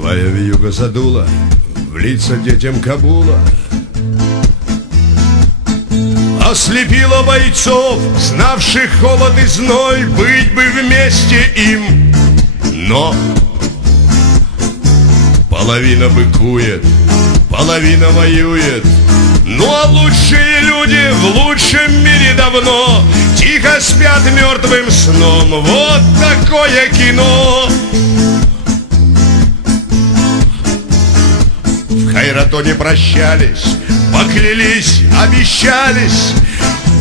Злая вьюга задула В лица детям Кабула. Ослепила бойцов, знавших холод и зной, Быть бы вместе им, но Половина быкует, половина воюет. Ну а лучшие люди в лучшем мире давно Тихо спят мертвым сном. Вот такое кино В Хайратоне прощались Поклялись, обещались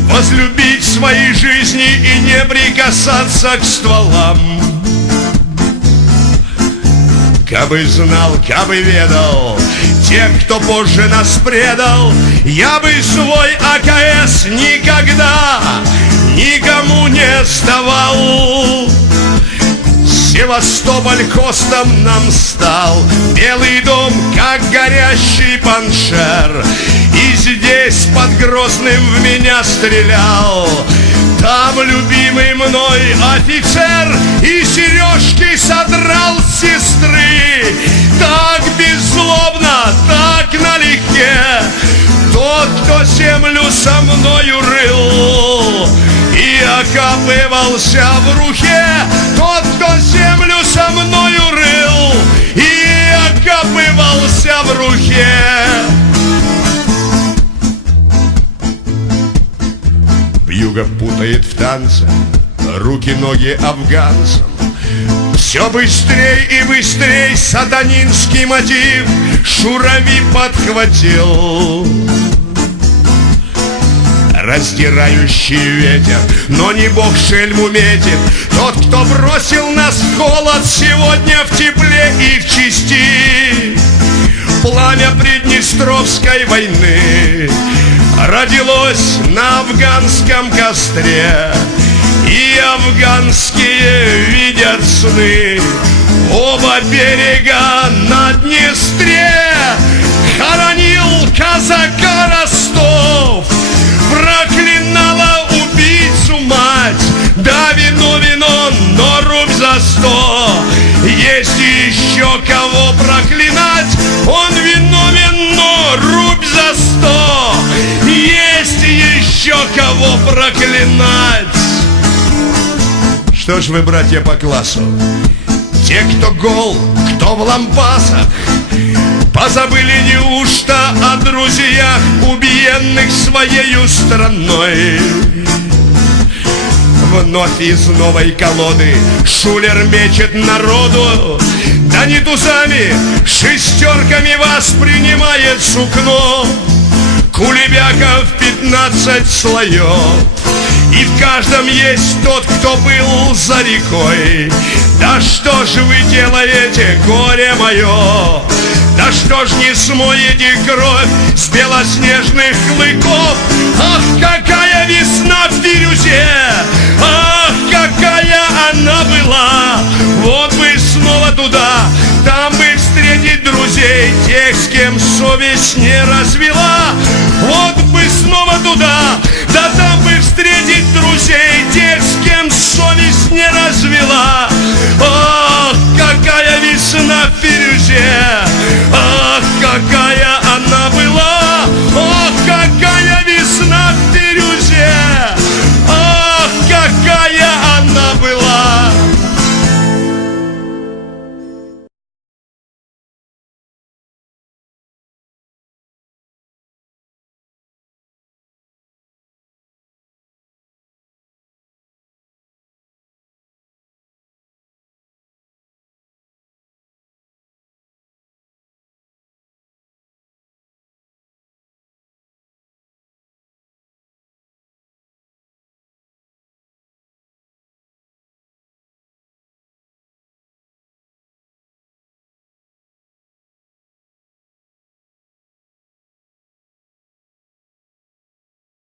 Возлюбить свои жизни и не прикасаться к стволам. Кабы знал, кабы ведал Тех, кто позже нас предал Я бы свой АКС никогда Никому не сдавал Севастополь хостом нам стал. Белый дом, как горящий паншер. И здесь под Грозным в меня стрелял. Там любимый мной офицер И сережки содрал с сестры. Так беззлобно, так налегке. Тот, кто землю со мною рыл и окапывался в рухе Тот, кто землю Вьюга путает в танце Руки-ноги афганцам. Все быстрей и быстрей сатанинский мотив Шурави подхватил. Раздирающий ветер Но не бог шельму метит. Тот, кто бросил нас в холод Сегодня в тепле и в чести. Пламя Приднестровской войны Родилось на афганском костре И афганские видят сны. Оба берега на Днестре Хоронил казака Ростов. Проклинала убийцу мать Да, виновен он, но рубь за сто. Есть еще кого кого проклинать? Что ж вы, братья по классу? Те, кто гол, кто в лампасах Позабыли неужто о друзьях, убиенных своею страной? Вновь из новой колоды Шулер мечет народу Да не тузами, шестерками вас принимает сукно Кулебяков пятнадцать слоев. И в каждом есть тот, кто был за рекой. Да что же вы делаете, горе мое? Да что ж не смоете кровь с белоснежных клыков? Ах, какая весна в бирюзе! Ах, какая она была! Вот бы снова туда друзей Тех, с кем совесть не развела. Вот бы снова туда